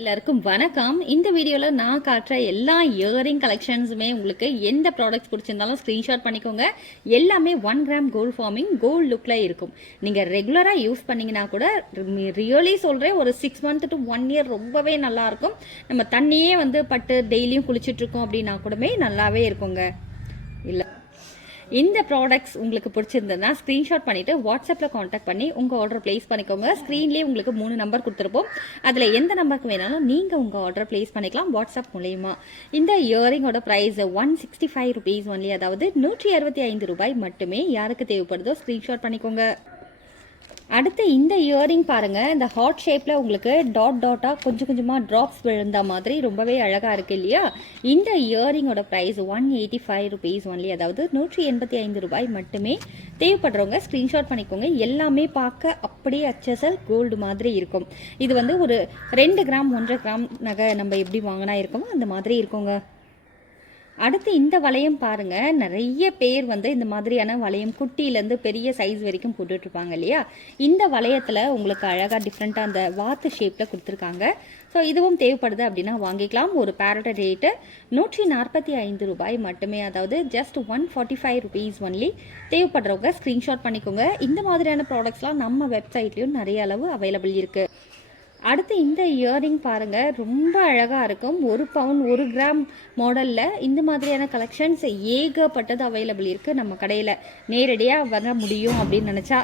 எல்லாருக்கும் வணக்கம். இந்த வீடியோவில் நான் காட்டுற எல்லா இயரிங் கலெக்ஷன்ஸுமே உங்களுக்கு எந்த ப்ராடக்ட்ஸ் பிடிச்சிருந்தாலும் ஸ்க்ரீன்ஷாட் பண்ணிக்கோங்க. எல்லாமே one gram gold forming gold லுக்கில் இருக்கும். நீங்கள் ரெகுலராக யூஸ் பண்ணிங்கன்னா கூட ரியலி சொல்கிறேன் ஒரு six month to one year ரொம்பவே நல்லா இருக்கும். நம்ம தண்ணியே வந்து பட்டு டெய்லியும் குளிச்சுட்ருக்கோம் அப்படின்னா கூடமே நல்லாவே இருக்குங்க. இல்லை இந்த ப்ராடக்ட்ஸ் உங்களுக்கு பிடிச்சிருந்ததுன்னா ஸ்க்ரீன்ஷாட் பண்ணிவிட்டு வாட்ஸ்அப்பில் காண்டாக்ட் பண்ணி உங்கள் ஆர்டர் ப்ளேஸ் பண்ணிக்கோங்க. ஸ்க்ரீன்லேயே உங்களுக்கு மூணு நம்பர் கொடுத்துருப்போம். அதில் எந்த நம்பருக்கு வேணாலும் நீங்கள் உங்கள் ஆர்டர் ப்ளேஸ் பண்ணிக்கலாம் வாட்ஸ்அப் மூலயமா. இந்த இயரிங்கோட price one sixty five rupees only அதாவது நூற்றி அறுபத்தி ஐந்து ரூபாய் மட்டுமே யாருக்கு தேவைப்படுதோ ஸ்க்ரீன்ஷாட் பண்ணிக்கோங்க. அடுத்து இந்த இயரிங் பாருங்கள் இந்த ஹார்ட் ஷேப்பில் உங்களுக்கு டாட் டாட்டாக கொஞ்சம் கொஞ்சமாக ட்ராப்ஸ் விழுந்த மாதிரி ரொம்பவே அழகாக இருக்குது இல்லையா? இந்த இயரிங்கோட price one eighty five rupees only அதாவது நூற்றி எண்பத்தி ஐந்து ரூபாய் மட்டுமே. தேவைப்படுறவங்க ஸ்க்ரீன்ஷாட் பண்ணிக்கோங்க. எல்லாமே பார்க்க அப்படியே அச்சசல் கோல்டு மாதிரி இருக்கும். இது வந்து ஒரு ரெண்டு கிராம் ஒன்றரை கிராம் நகை நம்ம எப்படி வாங்கினா இருக்கோமோ அந்த மாதிரி இருக்குங்க. அடுத்து இந்த வளையம் பாருங்க. நிறைய பேர் வந்து இந்த மாதிரியான வளையம் குட்டியிலேருந்து பெரிய சைஸ் வரைக்கும் போட்டுட்ருப்பாங்க இல்லையா? இந்த வளையத்தில் உங்களுக்கு அழகாக டிஃப்ரெண்ட்டாக அந்த வாத்து ஷேப்பில் கொடுத்துருக்காங்க. ஸோ இதுவும் தேவைப்படுது அப்படின்னா வாங்கிக்கலாம். ஒரு பேரட் ரேட்டு நூற்றி நாற்பத்தி ஐந்து ரூபாய் மட்டுமே. அதாவது just one forty five rupees only தேவைப்படுறவங்க ஸ்க்ரீன்ஷாட் பண்ணிக்கோங்க. இந்த மாதிரியான ப்ராடக்ட்ஸ்லாம் நம்ம வெப்சைட்லேயும் நிறைய அளவு அவைலபிள் இருக்குது அடுத்து இந்த இயரிங் பாருங்க ரொம்ப அழகாக இருக்கும். ஒரு பவுன் ஒரு கிராம் மாடலில் இந்த மாதிரியான கலெக்ஷன்ஸ் ஏகப்பட்டது அவைலபிள் இருக்குது நம்ம கடையில். நேரடியாக வர முடியும் அப்படின்னு நினச்சா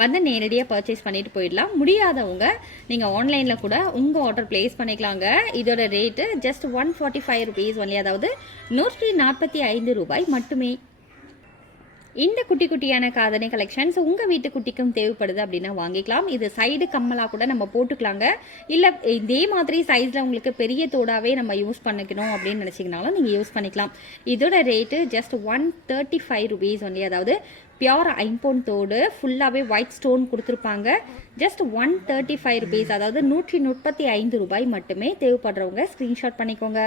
வந்து நேரடியாக பர்ச்சேஸ் பண்ணிட்டு போயிடலாம். முடியாதவங்க நீங்கள் ஆன்லைனில் கூட உங்கள் ஆர்டர் ப்ளேஸ் பண்ணிக்கலாங்க. இதோட rate just one forty five rupees only அதாவது நூற்றி நாற்பத்தி ஐந்து ரூபாய் மட்டுமே. இந்த குட்டி குட்டியான காதணி கலெக்ஷன்ஸ் உங்கள் வீட்டு குட்டிக்கும் தேவைப்படுது அப்படின்னா வாங்கிக்கலாம். இது சைடு கம்மலாக கூட நம்ம போட்டுக்கலாங்க. இல்லை இதே மாதிரி சைஸில் உங்களுக்கு பெரிய தோடாவே நம்ம யூஸ் பண்ணிக்கணும் அப்படின்னு நினச்சிங்கனாலும் நீங்கள் யூஸ் பண்ணிக்கலாம். இதோட rate just one thirty five rupees only அதாவது பியோர் ஐம்பொன் தோடு ஃபுல்லாகவே ஒயிட் ஸ்டோன் கொடுத்துருப்பாங்க. Just one thirty five rupees அதாவது நூற்றி முப்பத்தி ஐந்து ரூபாய் மட்டுமே தேவைப்படுறவங்க ஸ்க்ரீன்ஷாட் பண்ணிக்கோங்க.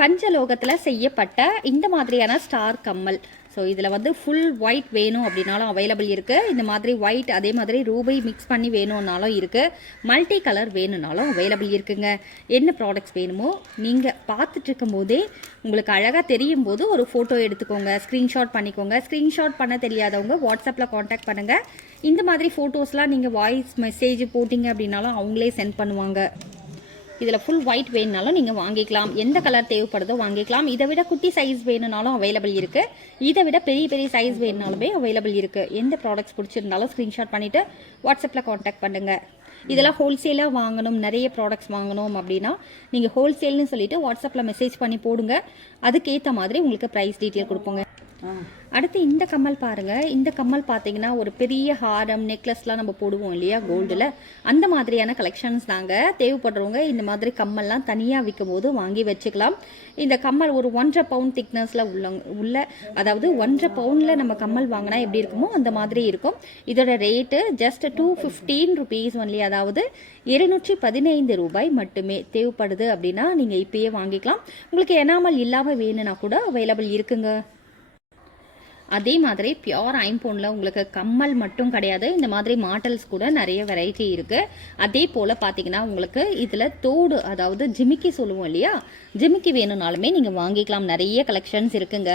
பஞ்சலோகத்தில் செய்யப்பட்ட இந்த மாதிரியான ஸ்டார் கம்மல். ஸோ இதில் வந்து ஃபுல் ஒயிட் வேணும் அப்படின்னாலும் அவைலபிள் இருக்குது இந்த மாதிரி ஒயிட் அதே மாதிரி ரூபை மிக்ஸ் பண்ணி வேணும்னாலும் இருக்குது மல்டி கலர் வேணும்னாலும் அவைலபிள் இருக்குங்க. என்ன ப்ராடக்ட்ஸ் வேணுமோ நீங்கள் பார்த்துட்டு இருக்கும்போதே உங்களுக்கு அழகாக தெரியும் போது ஒரு ஃபோட்டோ எடுத்துக்கோங்க. ஸ்க்ரீன்ஷாட் பண்ணிக்கோங்க. ஸ்க்ரீன்ஷாட் பண்ண தெரியாதவங்க வாட்ஸ்அப்பில் காண்டாக்ட் பண்ணுங்கள் இந்த மாதிரி ஃபோட்டோஸ்லாம் நீங்கள் வாய்ஸ் மெசேஜ் போட்டிங்க அப்படின்னாலும் அவங்களே சென்ட் பண்ணுவாங்க. இதில் ஃபுல் ஒயிட் வேணுனாலும் நீங்கள் வாங்கிக்கலாம். எந்த கலர் தேவைப்படுதோ வாங்கிக்கலாம். இதை விட குட்டி சைஸ் வேணும்னாலும் அவைலபிள் இருக்குது இதை விட பெரிய பெரிய சைஸ் வேணுனாலுமே அவைலபிள் இருக்குது எந்த ப்ராடக்ட்ஸ் பிடிச்சிருந்தாலும் ஸ்க்ரீன்ஷாட் பண்ணிவிட்டு வாட்ஸ்அப்பில் காண்டாக்ட் பண்ணுங்கள் இதெல்லாம் ஹோல்சேலாக வாங்கணும். நிறைய ப்ராடக்ட்ஸ் வாங்கணும் அப்படின்னா நீங்கள் ஹோல்சேல்னு சொல்லிவிட்டு வாட்ஸ்அப்பில் மெசேஜ் பண்ணி போடுங்க. அதுக்கேற்ற மாதிரி உங்களுக்கு ப்ரைஸ் டீட்டெயில் கொடுப்போங்க. அடுத்து இந்த கம்மல் பாருங்க. இந்த கம்மல் பார்த்தீங்கன்னா ஒரு பெரிய ஹாரம் நெக்லஸ்லாம் நம்ம போடுவோம் இல்லையா கோல்டில். அந்த மாதிரியான கலெக்ஷன்ஸ் தாங்க. தேவைப்படுறவங்க இந்த மாதிரி கம்மல்லாம் தனியாக விற்கும் போது வாங்கி வச்சுக்கலாம். இந்த கம்மல் ஒரு ஒன்றரை பவுண்ட் திக்னஸில் உள்ள உள்ள அதாவது ஒன்றரை பவுண்டில் நம்ம கம்மல் வாங்கினா எப்படி இருக்குமோ அந்த மாதிரி இருக்கும். இதோட rate just two fifteen rupees only அதாவது இருநூற்றி பதினைந்து ரூபாய் மட்டுமே தேவைப்படுது அப்படின்னா நீங்கள் இப்பயே வாங்கிக்கலாம். உங்களுக்கு எனாமல் இல்லாமல் வேணும்னா கூட அவைலபிள் இருக்குங்க. அதே மாதிரி பியோர் ஐம்போனில் உங்களுக்கு கம்மல் மட்டும் கிடையாது. இந்த மாதிரி மாடல்ஸ் கூட நிறைய வெரைட்டி இருக்குது அதே போல் பார்த்தீங்கன்னா உங்களுக்கு இதில் தோடு அதாவது ஜிமிக்கி சொல்லுவோம் இல்லையா? ஜிமிக்கி வேணும்னாலுமே நீங்கள் வாங்கிக்கலாம். நிறைய கலெக்ஷன்ஸ் இருக்குங்க.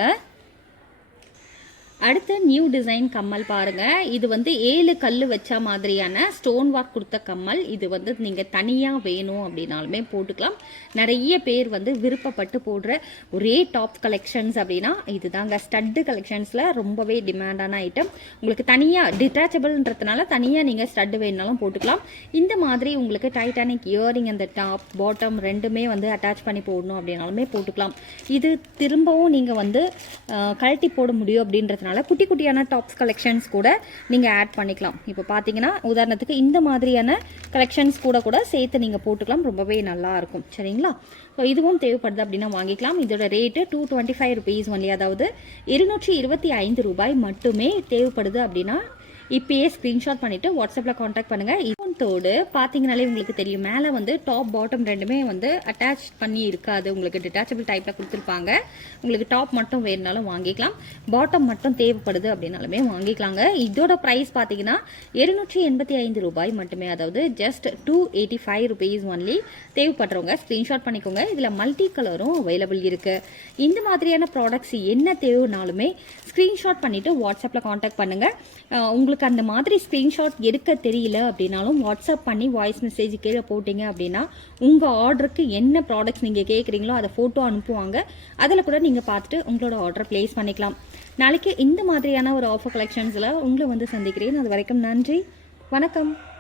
அடுத்து நியூ டிசைன் கம்மல் பாருங்க. இது வந்து ஏழு கல் வச்ச மாதிரியான ஸ்டோன் ஒர்க் கொடுத்த கம்மல். இது வந்து நீங்கள் தனியாக வேணும் அப்படின்னாலுமே போட்டுக்கலாம். நிறைய பேர் வந்து விருப்பப்பட்டு போடுற ஒரே டாப் கலெக்ஷன்ஸ் அப்படின்னா இதுதாங்க. ஸ்டட்டு கலெக்ஷன்ஸில் ரொம்பவே டிமாண்டான ஐட்டம் உங்களுக்கு தனியாக டிட்டாச்சபிள்ன்றதுனால தனியாக நீங்கள் ஸ்டட்டு வேணுனாலும் போட்டுக்கலாம். இந்த மாதிரி உங்களுக்கு டைட்டானிக் இயரிங் அந்த டாப் பாட்டம் ரெண்டுமே வந்து அட்டாச் பண்ணி போடணும் அப்படின்னாலுமே போட்டுக்கலாம். இது திரும்பவும் நீங்கள் வந்து கழட்டி போட முடியும் அப்படின்றதுனால குட்டி குட்டியான டாப்ஸ் கலெக்ஷன்ஸ் கூட நீங்கள் ஆட் பண்ணிக்கலாம். இப்போ பார்த்தீங்கன்னா உதாரணத்துக்கு இந்த மாதிரியான கலெக்ஷன்ஸ் கூட கூட சேர்த்து நீங்கள் போட்டுக்கலாம். ரொம்பவே நல்லா இருக்கும். சரிங்களா? ஸோ இதுவும் தேவைப்படுது அப்படின்னா வாங்கிக்கலாம். இதோட rate two twenty five rupees only அதாவது இருநூற்றி இருபத்தி ஐந்து ரூபாய் மட்டுமே தேவைப்படுது அப்படின்னா இப்பயே ஸ்க்ரீன்ஷாட் பண்ணிவிட்டு வாட்ஸ்அப்பில் காண்டாக்ட் பண்ணுங்கள் தோடு பார்த்தீங்கனாலே உங்களுக்கு தெரியும். மேலே வந்து டாப் பாட்டம் ரெண்டுமே வந்து அட்டாச் பண்ணி இருக்காது. உங்களுக்கு டிட்டாச்சபிள் டைப்பில் கொடுத்துருப்பாங்க. உங்களுக்கு டாப் மட்டும் வேணுனாலும் வாங்கிக்கலாம். பாட்டம் மட்டும் தேவைப்படுது அப்படின்னாலுமே வாங்கிக்கலாங்க. இதோட ப்ரைஸ் பார்த்தீங்கன்னா இருநூற்றி எண்பத்தி ஐந்து ரூபாய் மட்டுமே. அதாவது just two eighty five rupees only தேவைப்படுறவங்க ஸ்க்ரீன்ஷாட் பண்ணிக்கோங்க. இதில் மல்டி கலரும் அவைலபிள் இருக்குது இந்த மாதிரியான ப்ராடக்ட்ஸ் என்ன தேவைனாலுமே ஸ்க்ரீன்ஷாட் பண்ணிவிட்டு வாட்ஸ்அப்பில் காண்டாக்ட் பண்ணுங்கள் உங்களுக்கு அந்த மாதிரி ஸ்க்ரீன்ஷாட் எடுக்க தெரியல அப்படின்னாலும் வாட்ஸ்அப் பண்ணி வாய்ஸ் மெசேஜ் கீழே போட்டிங்க அப்படின்னா உங்கள் ஆர்டருக்கு என்ன ப்ராடக்ட்ஸ் நீங்கள் கேட்குறீங்களோ அதை ஃபோட்டோ அனுப்புவாங்க. அதில் கூட நீங்கள் பார்த்துட்டு உங்களோட ஆர்டர் ப்ளேஸ் பண்ணிக்கலாம். நாளைக்கு இந்த மாதிரியான ஒரு ஆஃபர் கலெக்ஷன்ஸில் உங்களை வந்து சந்திக்கிறேன். அது வரைக்கும் நன்றி. வணக்கம்.